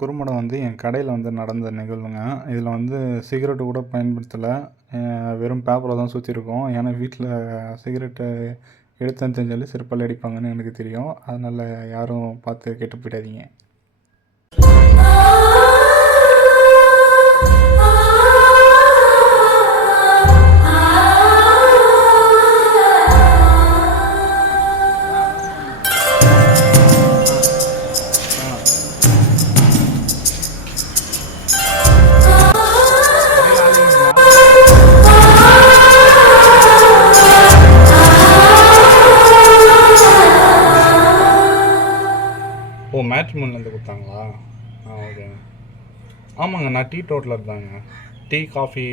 குறும்படம் வந்து என் கடையில் வந்து நடந்த நிகழ்வுங்க. இதில் வந்து சிகரெட்டு கூட பயன்படுத்தலை. வெறும் பேப்பரில் தான் சுற்றிருக்கோம். ஏன்னா வீட்டில் சிகரெட்டு எடுத்தேன்னு தெரிஞ்சாலே செருப்பால் அடிப்பாங்கன்னு எனக்கு தெரியும். அதனால் யாரும் பார்த்து கெட்டு போயிடாதீங்க. ஓ, மேட்ரிமோனிலேருந்து கொடுத்தாங்களா? ஓகேங்க. ஆமாங்க, நான் டீ டோட்டலர் தாங்க. டீ காஃபி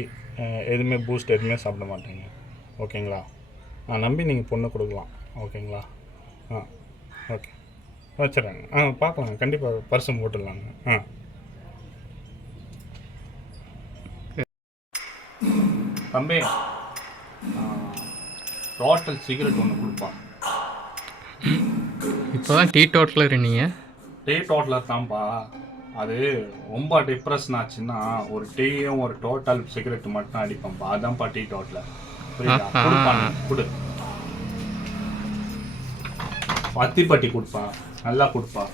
எதுவுமே பூஸ்ட் எதுவுமே சாப்பிட மாட்டேங்க. ஓகேங்களா? நம்பி நீங்கள் பொண்ணு கொடுக்கலாம். ஓகேங்களா? ஓகே, வச்சிடறேங்க. பார்க்கலாங்க, கண்டிப்பாக பர்சன் போட்டுடலாங்க. தம்பி, டோட்டல் சிகரெட் ஒன்று கொடுப்பா. இப்போ தான் டீ டோட்டலர் நீங்கள்? டீ டோட்டலர் தான்ப்பா. அது ரொம்ப டிப்ரெஷன் ஆச்சுன்னா ஒரு டீயும் ஒரு டோட்டல் சிகரெட் மட்டும் அடிப்பேன்ப்பா. அதான்ப்பா டீ டோட்டலர். புரியுதா? கொடு, பத்தி கொடுப்பா, நல்லா கொடுப்பா.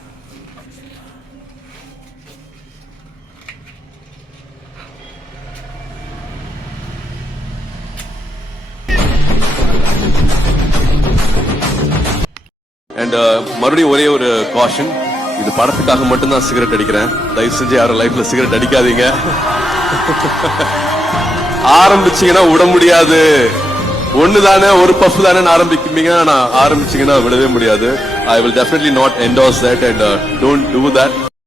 அண்ட் மறுபடியும் ஒரே ஒரு காஷன், இது படத்துக்காக மட்டும்தான் சிகரெட் அடிக்கிறேன். தயவு செஞ்சு யாரும் லைஃப்ல சிகரெட் அடிக்காதீங்க. ஆரம்பிச்சீங்கன்னா விட முடியாது. ஒண்ணுதானே, ஒரு பஃப் தானே ஆரம்பிக்குவீங்க, ஆனா ஆரம்பிச்சீங்கன்னா விடவே முடியாது. I will definitely not endorse that and don't do that.